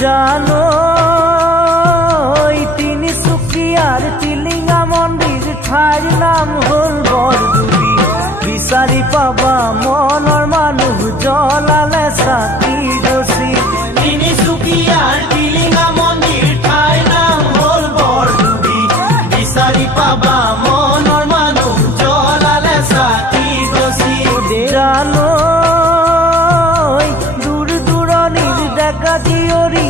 জানো তিনিচুকীয়াৰ টিলিঙা মন্দিৰ ঠাইৰ নাম হ'ল বৰদুবি। বিচাৰি পাবা মনৰ মানুহ জ্বলালে চাকি ৰচি। তিনিচুকীয়াৰ টিলিঙা মন্দিৰ ঠাইৰ নাম হ'ল বৰদুবি। বিচাৰি পাবা মনৰ মানুহ জ্বলালে চাকি ৰচি। জানো দূৰ দূৰণিৰ ডেকা জীয়ৰী